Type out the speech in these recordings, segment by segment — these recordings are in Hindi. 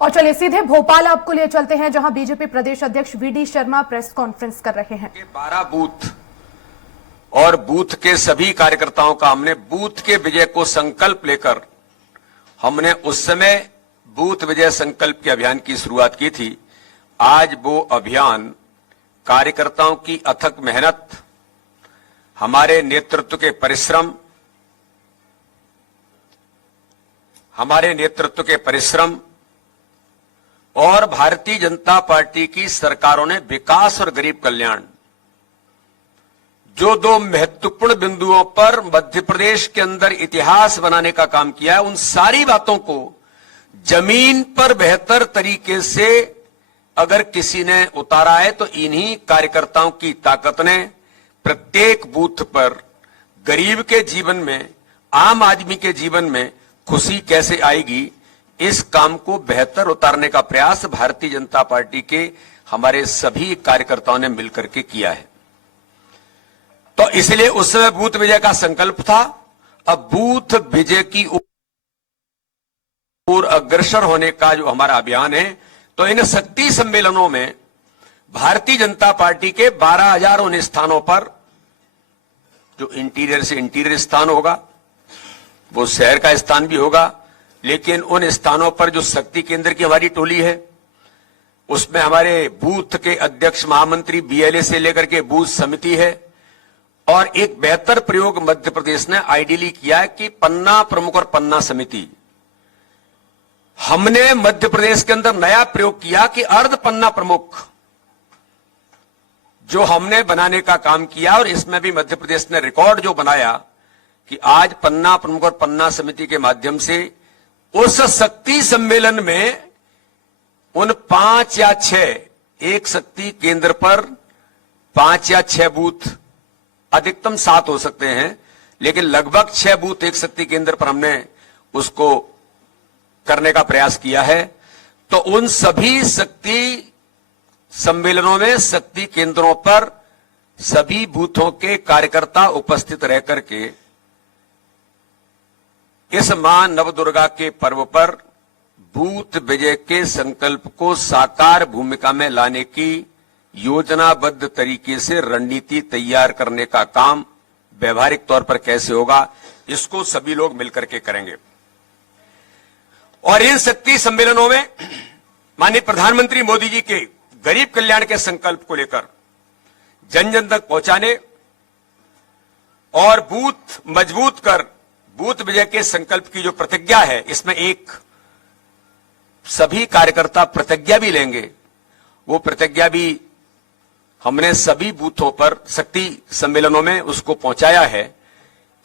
और चलिए सीधे भोपाल आपको लिए चलते हैं, जहां बीजेपी प्रदेश अध्यक्ष वीडी शर्मा प्रेस कॉन्फ्रेंस कर रहे हैं। 12 बूथ और बूथ के सभी कार्यकर्ताओं का हमने बूथ के विजय को संकल्प लेकर हमने उस समय बूथ विजय संकल्प के अभियान की शुरुआत की थी। आज वो अभियान कार्यकर्ताओं की अथक मेहनत, हमारे नेतृत्व के परिश्रम और भारतीय जनता पार्टी की सरकारों ने विकास और गरीब कल्याण, जो दो महत्वपूर्ण बिंदुओं पर मध्य प्रदेश के अंदर इतिहास बनाने का काम किया है, उन सारी बातों को जमीन पर बेहतर तरीके से अगर किसी ने उतारा है तो इन्हीं कार्यकर्ताओं की ताकत ने प्रत्येक बूथ पर गरीब के जीवन में, आम आदमी के जीवन में खुशी कैसे आएगी, इस काम को बेहतर उतारने का प्रयास भारतीय जनता पार्टी के हमारे सभी कार्यकर्ताओं ने मिलकर के किया है। तो इसलिए उस समय बूथ विजय का संकल्प था। अब बूथ विजय की ओर अग्रसर होने का जो हमारा अभियान है, तो इन शक्ति सम्मेलनों में भारतीय जनता पार्टी के 12,000 स्थानों पर जो इंटीरियर से इंटीरियर स्थान होगा, वो शहर का स्थान भी होगा, लेकिन उन स्थानों पर जो शक्ति केंद्र की हमारी टोली है, उसमें हमारे बूथ के अध्यक्ष महामंत्री बीएलए से लेकर के बूथ समिति है। और एक बेहतर प्रयोग मध्य प्रदेश ने आइडियली किया है कि पन्ना प्रमुख और पन्ना समिति, हमने मध्य प्रदेश के अंदर नया प्रयोग किया कि अर्ध पन्ना प्रमुख जो हमने बनाने का काम किया, और इसमें भी मध्य प्रदेश ने रिकॉर्ड जो बनाया कि आज पन्ना प्रमुख और पन्ना समिति के माध्यम से उस शक्ति सम्मेलन में उन 5 या 6 एक शक्ति केंद्र पर 5 या 6 बूथ, अधिकतम 7 हो सकते हैं, लेकिन लगभग 6 बूथ एक शक्ति केंद्र पर हमने उसको करने का प्रयास किया है। तो उन सभी शक्ति सम्मेलनों में, शक्ति केंद्रों पर सभी बूथों के कार्यकर्ता उपस्थित रह करके इस मां नवदुर्गा के पर्व पर बूथ विजय के संकल्प को साकार भूमिका में लाने की योजनाबद्ध तरीके से रणनीति तैयार करने का काम व्यवहारिक तौर पर कैसे होगा, इसको सभी लोग मिलकर के करेंगे। और इन शक्ति सम्मेलनों में माननीय प्रधानमंत्री मोदी जी के गरीब कल्याण के संकल्प को लेकर जन जन तक पहुंचाने और बूथ मजबूत कर बूथ विजय के संकल्प की जो प्रतिज्ञा है, इसमें एक सभी कार्यकर्ता प्रतिज्ञा भी लेंगे। वो प्रतिज्ञा भी हमने सभी बूथों पर शक्ति सम्मेलनों में उसको पहुंचाया है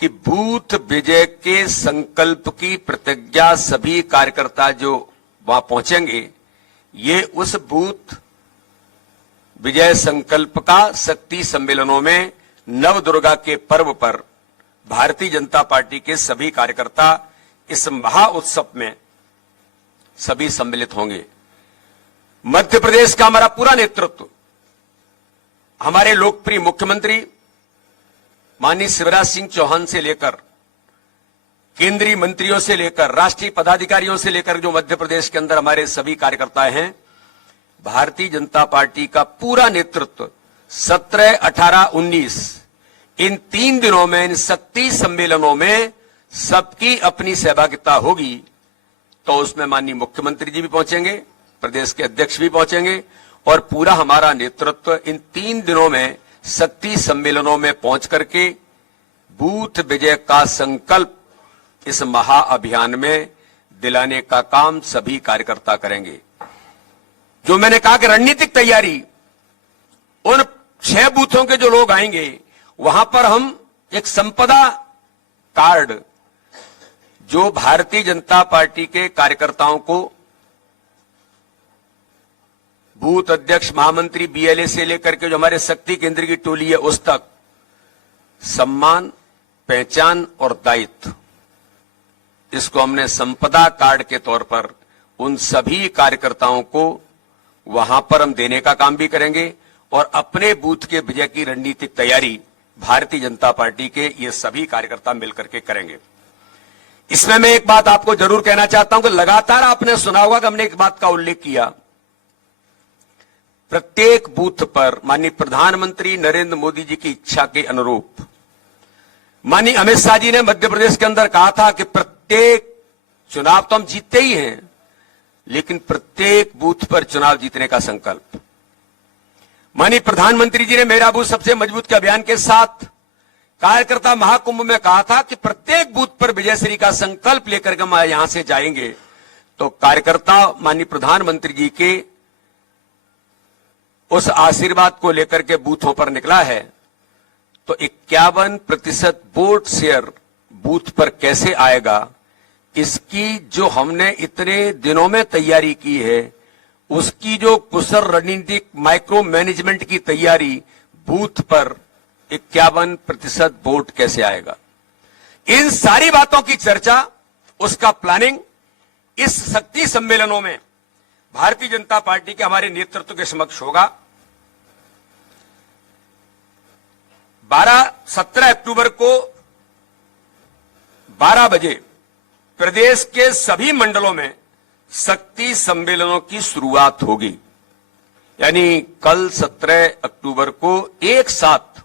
कि बूथ विजय के संकल्प की प्रतिज्ञा सभी कार्यकर्ता जो वहां पहुंचेंगे, ये उस बूथ विजय संकल्प का शक्ति सम्मेलनों में नवदुर्गा के पर्व पर भारतीय जनता पार्टी के सभी कार्यकर्ता इस महा उत्सव में सभी सम्मिलित होंगे। मध्य प्रदेश का हमारा पूरा नेतृत्व, हमारे लोकप्रिय मुख्यमंत्री माननीय शिवराज सिंह चौहान से लेकर केंद्रीय मंत्रियों से लेकर राष्ट्रीय पदाधिकारियों से लेकर जो मध्य प्रदेश के अंदर हमारे सभी कार्यकर्ता हैं, भारतीय जनता पार्टी का पूरा नेतृत्व 17, 18, 19 इन 3 दिनों में, इन शक्ति सम्मेलनों में सबकी अपनी सहभागिता होगी। तो उसमें माननीय मुख्यमंत्री जी भी पहुंचेंगे, प्रदेश के अध्यक्ष भी पहुंचेंगे, और पूरा हमारा नेतृत्व इन 3 दिनों में शक्ति सम्मेलनों में पहुंच करके बूथ विजय का संकल्प इस महा अभियान में दिलाने का काम सभी कार्यकर्ता करेंगे। जो मैंने कहा कि रणनीतिक तैयारी, उन 6 बूथों के जो लोग आएंगे वहां पर हम एक संपदा कार्ड जो भारतीय जनता पार्टी के कार्यकर्ताओं को बूथ अध्यक्ष महामंत्री बीएलए से लेकर के जो हमारे शक्ति केंद्र की टोली है उस तक सम्मान, पहचान और दायित्व, इसको हमने संपदा कार्ड के तौर पर उन सभी कार्यकर्ताओं को वहां पर हम देने का काम भी करेंगे। और अपने बूथ के विजय की रणनीतिक तैयारी भारतीय जनता पार्टी के ये सभी कार्यकर्ता मिलकर के करेंगे। इसमें मैं एक बात आपको जरूर कहना चाहता हूं कि लगातार आपने सुना होगा कि हमने एक बात का उल्लेख किया, प्रत्येक बूथ पर माननीय प्रधानमंत्री नरेंद्र मोदी जी की इच्छा के अनुरूप माननीय अमित शाह जी ने मध्य प्रदेश के अंदर कहा था कि प्रत्येक चुनाव तो हम जीतते ही हैं, लेकिन प्रत्येक बूथ पर चुनाव जीतने का संकल्प। माननीय प्रधानमंत्री जी ने मेरा बूथ सबसे मजबूत के अभियान के साथ कार्यकर्ता महाकुंभ में कहा था कि प्रत्येक बूथ पर विजयश्री का संकल्प लेकर के हम यहां से जाएंगे। तो कार्यकर्ता माननीय प्रधानमंत्री जी के उस आशीर्वाद को लेकर के बूथों पर निकला है। तो 51% वोट शेयर बूथ पर कैसे आएगा, इसकी जो हमने इतने दिनों में तैयारी की है, उसकी जो कुशल रणनीतिक माइक्रो मैनेजमेंट की तैयारी, बूथ पर 51% वोट कैसे आएगा, इन सारी बातों की चर्चा, उसका प्लानिंग इस शक्ति सम्मेलनों में भारतीय जनता पार्टी के हमारे नेतृत्व के समक्ष होगा। 17 अक्टूबर को 12 बजे प्रदेश के सभी मंडलों में शक्ति सम्मेलनों की शुरुआत होगी। यानी कल 17 अक्टूबर को एक साथ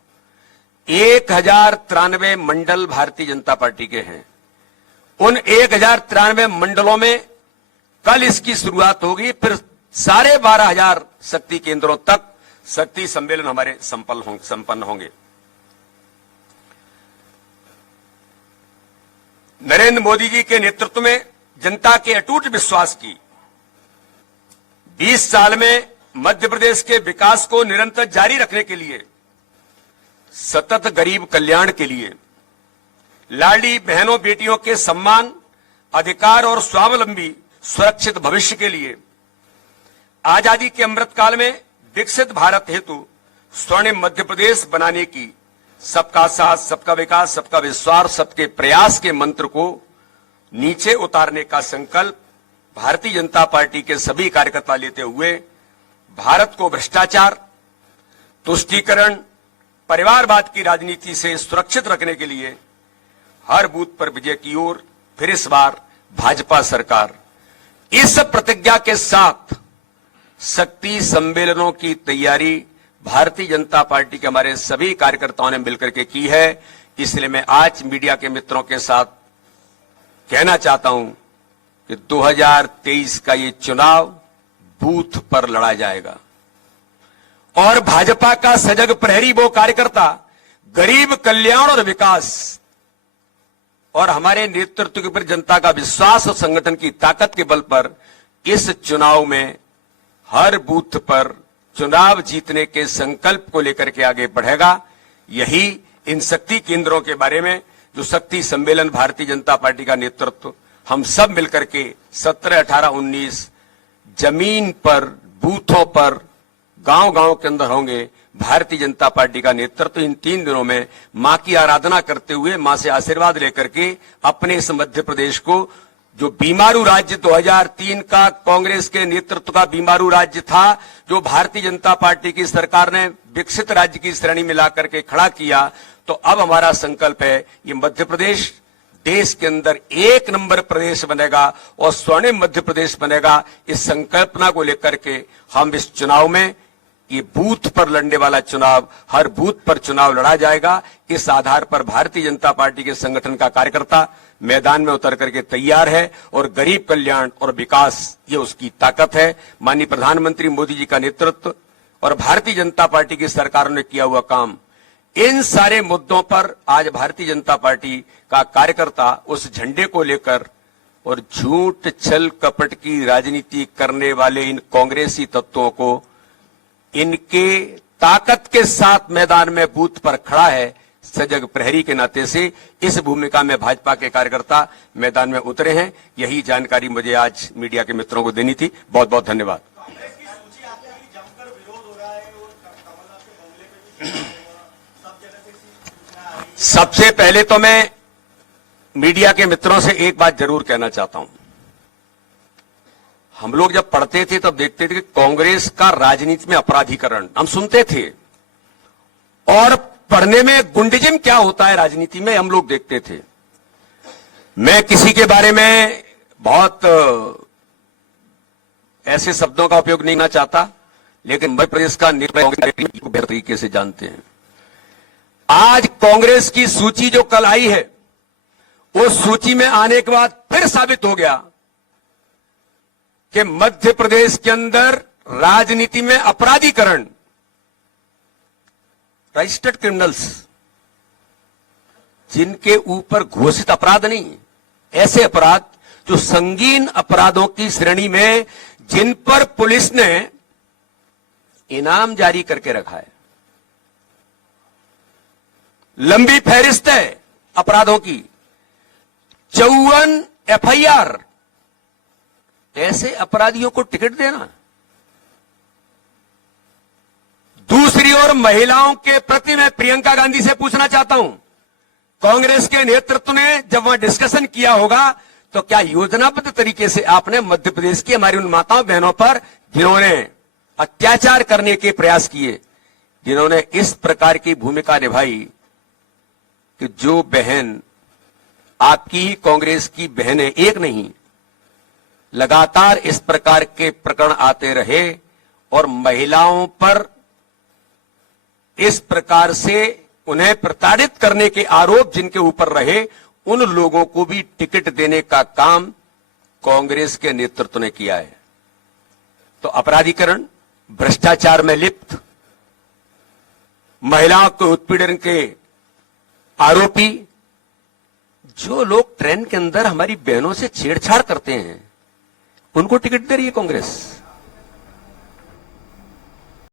1093 मंडल भारतीय जनता पार्टी के हैं। उन 1093 मंडलों में कल इसकी शुरुआत होगी, फिर 12,500 शक्ति केंद्रों तक शक्ति सम्मेलन हमारे संपन्न होंगे। नरेंद्र मोदी जी के नेतृत्व में जनता के अटूट विश्वास की 20 साल में मध्य प्रदेश के विकास को निरंतर जारी रखने के लिए, सतत गरीब कल्याण के लिए, लाडली बहनों बेटियों के सम्मान, अधिकार और स्वावलंबी सुरक्षित भविष्य के लिए, आजादी के अमृत काल में विकसित भारत हेतु स्वर्णिम मध्य प्रदेश बनाने की सबका साथ, सबका विकास, सबका विश्वास, सबके प्रयास के मंत्र को नीचे उतारने का संकल्प भारतीय जनता पार्टी के सभी कार्यकर्ता लेते हुए भारत को भ्रष्टाचार, तुष्टीकरण, परिवारवाद की राजनीति से सुरक्षित रखने के लिए हर बूथ पर विजय की ओर फिर इस बार भाजपा सरकार, इस प्रतिज्ञा के साथ शक्ति सम्मेलनों की तैयारी भारतीय जनता पार्टी के हमारे सभी कार्यकर्ताओं ने मिलकर के की है। इसलिए मैं आज मीडिया के मित्रों के साथ कहना चाहता हूं कि 2023 का ये चुनाव बूथ पर लड़ा जाएगा और भाजपा का सजग प्रहरी वो कार्यकर्ता गरीब कल्याण और विकास और हमारे नेतृत्व के ऊपर जनता का विश्वास और संगठन की ताकत के बल पर इस चुनाव में हर बूथ पर चुनाव जीतने के संकल्प को लेकर के आगे बढ़ेगा। यही इन शक्ति केंद्रों के बारे में जो शक्ति सम्मेलन भारतीय जनता पार्टी का नेतृत्व हम सब मिलकर के 17, 18, 19 जमीन पर, बूथों पर, गांव-गांव के अंदर होंगे। भारतीय जनता पार्टी का नेतृत्व इन 3 दिनों में मां की आराधना करते हुए, मां से आशीर्वाद लेकर के अपने इस मध्य प्रदेश को, जो बीमारू राज्य 2003 का कांग्रेस के नेतृत्व का बीमारू राज्य था, जो भारतीय जनता पार्टी की सरकार ने विकसित राज्य की श्रेणी में लाकर के खड़ा किया, तो अब हमारा संकल्प है ये मध्य प्रदेश देश के अंदर 1 नंबर प्रदेश बनेगा और स्वर्णिम मध्य प्रदेश बनेगा। इस संकल्पना को लेकर के हम इस चुनाव में, ये बूथ पर लड़ने वाला चुनाव, हर बूथ पर चुनाव लड़ा जाएगा। इस आधार पर भारतीय जनता पार्टी के संगठन का कार्यकर्ता मैदान में उतर करके तैयार है और गरीब कल्याण और विकास, ये उसकी ताकत है। माननीय प्रधानमंत्री मोदी जी का नेतृत्व और भारतीय जनता पार्टी की सरकार ने किया हुआ काम, इन सारे मुद्दों पर आज भारतीय जनता पार्टी का कार्यकर्ता उस झंडे को लेकर और झूठ, छल, कपट की राजनीति करने वाले इन कांग्रेसी तत्वों को इनके ताकत के साथ मैदान में बूथ पर खड़ा है। सजग प्रहरी के नाते से इस भूमिका में भाजपा के कार्यकर्ता मैदान में उतरे हैं। यही जानकारी मुझे आज मीडिया के मित्रों को देनी थी। बहुत बहुत धन्यवाद। सबसे पहले तो मैं मीडिया के मित्रों से एक बात जरूर कहना चाहता हूं। हम लोग जब पढ़ते थे तब देखते थे कि कांग्रेस का राजनीति में अपराधीकरण हम सुनते थे और पढ़ने में गुंडिज्म क्या होता है राजनीति में हम लोग देखते थे। मैं किसी के बारे में बहुत ऐसे शब्दों का उपयोग नहीं करना चाहता, लेकिन मध्य प्रदेश का निर्णय कांग्रेस को बेहतर तरीके से जानते हैं। आज कांग्रेस की सूची जो कल आई है, उस सूची में आने के बाद फिर साबित हो गया कि मध्य प्रदेश के अंदर राजनीति में अपराधीकरण, रजिस्टर्ड क्रिमिनल्स, जिनके ऊपर घोषित अपराध नहीं, ऐसे अपराध जो संगीन अपराधों की श्रेणी में, जिन पर पुलिस ने इनाम जारी करके रखा है, लंबी फहरिस्त है अपराधों की, 54 एफआईआर, ऐसे अपराधियों को टिकट देना। दूसरी ओर महिलाओं के प्रति मैं प्रियंका गांधी से पूछना चाहता हूं, कांग्रेस के नेतृत्व ने जब वहां डिस्कशन किया होगा तो क्या योजनाबद्ध तरीके से आपने मध्य प्रदेश की हमारी उन माताओं बहनों पर जिन्होंने अत्याचार करने के प्रयास किए, जिन्होंने इस प्रकार की भूमिका निभाई कि जो बहन आपकी ही कांग्रेस की बहनें एक नहीं, लगातार इस प्रकार के प्रकरण आते रहे और महिलाओं पर इस प्रकार से उन्हें प्रताड़ित करने के आरोप जिनके ऊपर रहे, उन लोगों को भी टिकट देने का काम कांग्रेस के नेतृत्व ने किया है। तो अपराधीकरण, भ्रष्टाचार में लिप्त, महिलाओं के उत्पीड़न के आरोपी, जो लोग ट्रेन के अंदर हमारी बहनों से छेड़छाड़ करते हैं, उनको टिकट दे रही है कांग्रेस।